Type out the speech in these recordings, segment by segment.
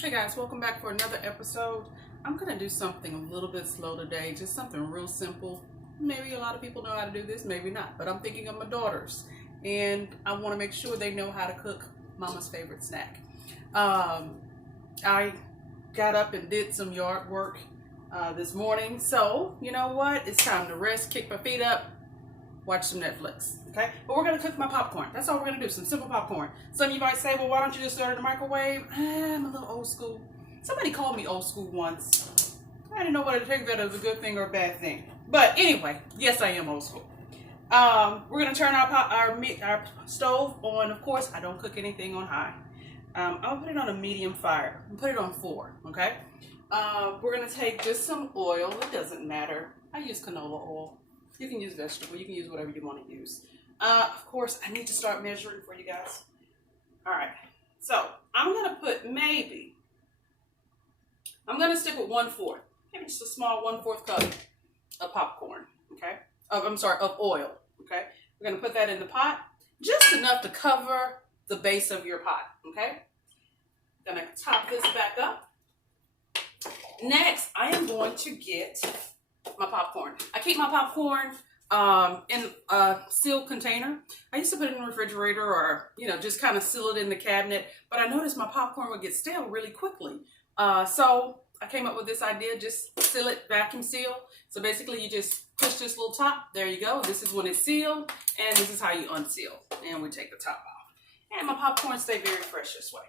Hey guys, welcome back for another episode. I'm going to do something a little bit slow today, just something real simple. Maybe a lot of people know how to do this, maybe not, but I'm thinking of my daughters and I want to make sure they know how to cook mama's favorite snack. I got up and did some yard work this morning, so you know what? It's time to rest, kick my feet up, watch some Netflix, okay? But we're gonna cook my popcorn. That's all we're gonna do, some simple popcorn. Some of you might say, well, why don't you just throw it in the microwave? I'm a little old school. Somebody called me old school once. I didn't know whether to take that as a good thing or a bad thing. But anyway, yes, I am old school. We're gonna turn our stove on. Of course, I don't cook anything on high. I'm gonna put it on a medium fire. I'm put it on 4, okay? We're gonna take just some oil. It doesn't matter. I use canola oil. You can use vegetable. You can use whatever you want to use. Of course, I need to start measuring for you guys. All right. So I'm going to put I'm going to stick with 1/4. Maybe just a small 1/4 cup of popcorn. Okay. Of oil. Okay. We're going to put that in the pot. Just enough to cover the base of your pot. Okay. Going to top this back up. Next, I am going to get my popcorn. I keep my popcorn in a sealed container. I used to put it in the refrigerator or, just kind of seal it in the cabinet. But I noticed my popcorn would get stale really quickly. So I came up with this idea, just seal it, vacuum seal. So basically you just push this little top. There you go. This is when it's sealed. And this is how you unseal. And we take the top off. And my popcorn stay very fresh this way.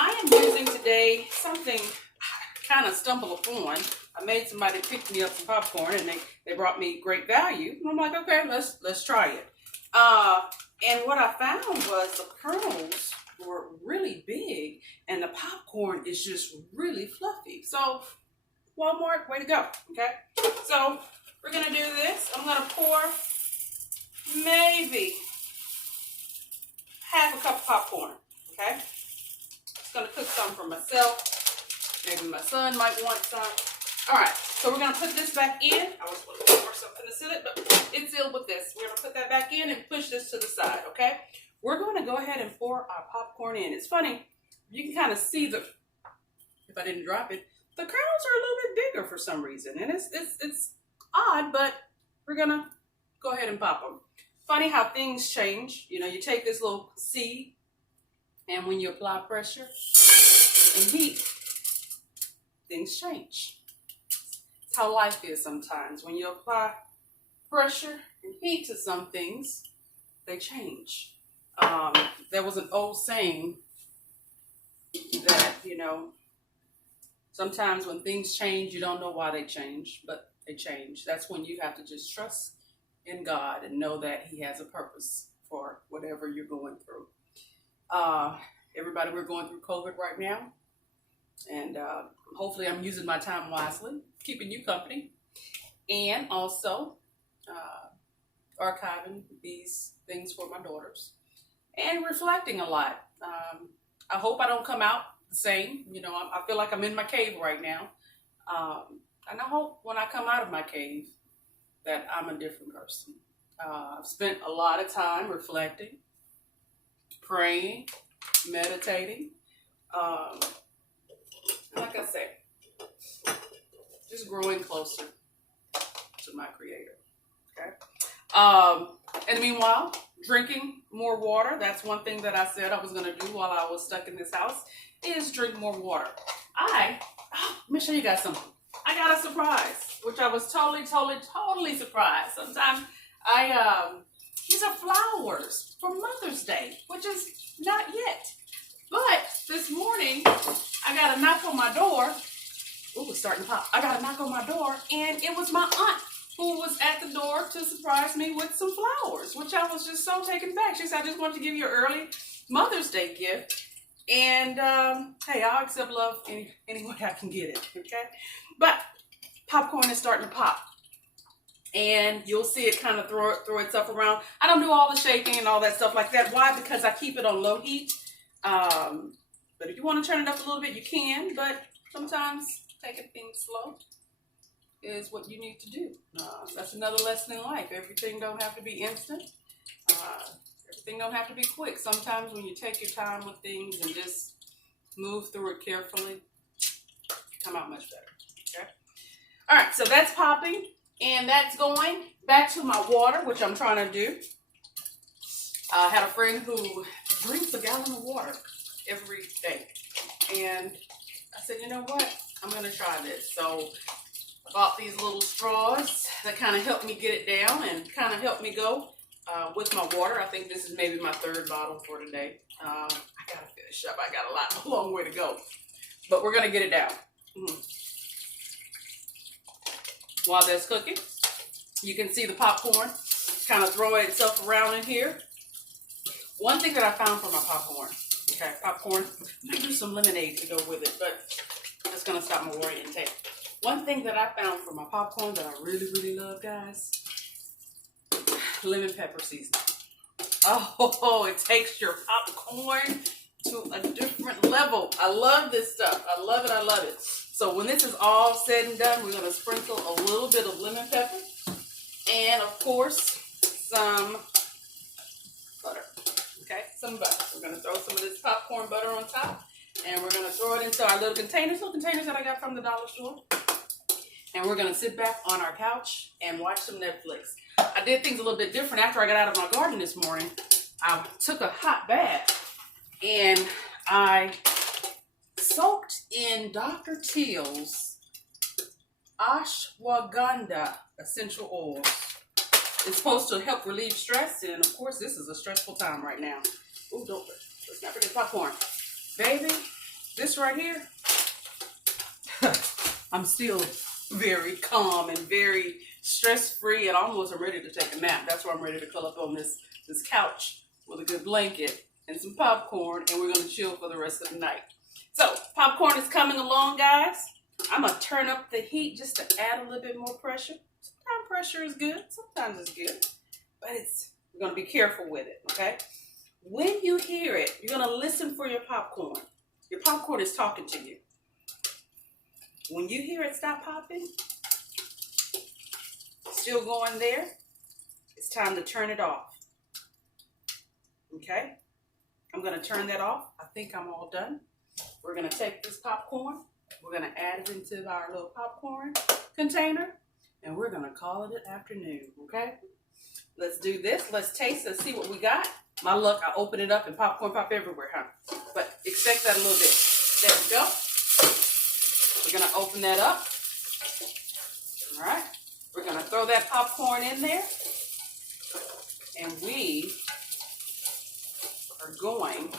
I am using today something I kind of stumbled upon. I made somebody pick me up some popcorn and they brought me great value. And I'm like, okay, let's try it. And what I found was the kernels were really big and the popcorn is just really fluffy. So Walmart, way to go. Okay. So we're going to do this. I'm going to pour maybe half a cup of popcorn. Okay. Just going to cook some for myself. Maybe my son might want some. All right, so we're going to put this back in. I was looking for something to seal it, but it's sealed with this. We're going to put that back in and push this to the side, okay? We're going to go ahead and pour our popcorn in. It's funny, you can kind of see if I didn't drop it, the kernels are a little bit bigger for some reason. And it's odd, but we're going to go ahead and pop them. Funny how things change. You take this little seed, and when you apply pressure and heat, things change. It's how life is sometimes. When you apply pressure and heat to some things, they change. There was an old saying that, sometimes when things change, you don't know why they change, but they change. That's when you have to just trust in God and know that He has a purpose for whatever you're going through. Everybody, we're going through COVID right now. And hopefully I'm using my time wisely, keeping you company, and also archiving these things for my daughters and reflecting a lot. I hope I don't come out the same. I feel like I'm in my cave right now. And I hope when I come out of my cave that I'm a different person. I've spent a lot of time reflecting, praying, meditating. Like I said, just growing closer to my Creator. Okay. And meanwhile, drinking more water. That's one thing that I said I was going to do while I was stuck in this house, is drink more water. Let me show you guys something. I got a surprise, which I was totally surprised. Sometimes these are flowers for Mother's Day, which is not yet. But this morning, I got a knock on my door. Ooh, it's starting to pop. I got a knock on my door, and it was my aunt who was at the door to surprise me with some flowers, which I was just so taken back. She said, I just wanted to give you an early Mother's Day gift. And, hey, I'll accept love any way I can get it, okay? But popcorn is starting to pop. And you'll see it kind of throw itself around. I don't do all the shaking and all that stuff like that. Why? Because I keep it on low heat. But if you want to turn it up a little bit, you can. But sometimes taking things slow is what you need to do. That's another lesson in life. Everything don't have to be instant. Everything don't have to be quick. Sometimes when you take your time with things and just move through it carefully, come out much better. Okay. All right, so that's popping, and that's going back to my water, which I'm trying to do. I had a friend who drinks a gallon of water every day, and I said, you know what? I'm gonna try this. So I bought these little straws that kind of help me get it down and kind of help me go with my water. I think this is maybe my third bottle for today. I gotta finish up. I got a long way to go, but we're gonna get it down. While that's cooking, you can see the popcorn kind of throwing itself around in here. One thing that I found for my popcorn, popcorn, I might do some lemonade to go with it, but that's gonna stop my water intake. One thing that I found for my popcorn that I really, really love, guys, lemon pepper seasoning. Oh, it takes your popcorn to a different level. I love this stuff. I love it. I love it. So when this is all said and done, we're going to sprinkle a little bit of lemon pepper and, of course, some butter. Okay, some butter. We're going to throw some of this popcorn butter on top, and we're going to throw it into our little containers that I got from the dollar store. And we're going to sit back on our couch and watch some Netflix. I did things a little bit different after I got out of my garden this morning. I took a hot bath and I soaked in Dr. Teal's ashwagandha essential oil. It's supposed to help relieve stress, and of course this is a stressful time right now. Ooh, let's not forget popcorn. Baby, this right here, I'm still very calm and very stress-free, and almost I'm ready to take a nap. That's why I'm ready to curl up on this couch with a good blanket and some popcorn, and we're going to chill for the rest of the night. So, popcorn is coming along, guys. I'm going to turn up the heat just to add a little bit more pressure. Sometimes pressure is good. Sometimes it's good. But we're going to be careful with it, okay? When you hear it, you're going to listen for your popcorn. Your popcorn is talking to you. When you hear it stop popping, still going there, it's time to turn it off. Okay? I'm going to turn that off. I think I'm all done. We're going to take this popcorn. We're going to add it into our little popcorn container. And we're going to call it an afternoon. Okay? Let's do this. Let's taste. Let's see what we got. My luck, I open it up and popcorn pop everywhere, huh? But expect that a little bit. There we go. We're going to open that up. All right. We're going to throw that popcorn in there. And we are going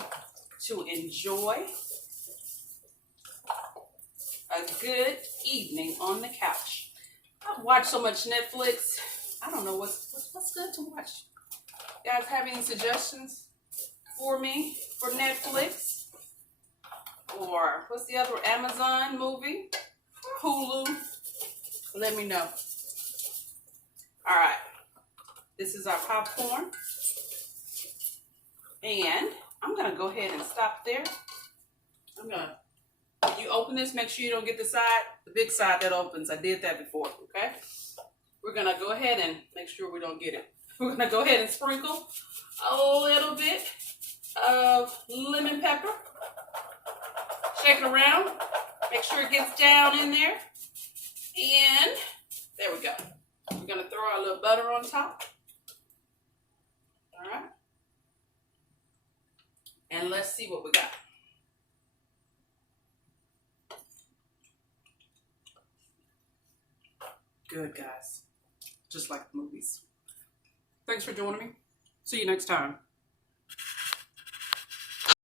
to enjoy a good evening on the couch. I've watched so much Netflix. I don't know what's good to watch. You guys have any suggestions for me for Netflix? Or what's the other, Amazon movie? Hulu? Let me know. All right. This is our popcorn. And I'm going to go ahead and stop there. When you open this, make sure you don't get the big side that opens. I did that before, okay? We're going to go ahead and make sure we don't get it. We're going to go ahead and sprinkle a little bit of lemon pepper. Shake it around. Make sure it gets down in there. And there we go. We're going to throw our little butter on top. All right. And let's see what we got. Good, guys. Just like the movies. Thanks for joining me. See you next time.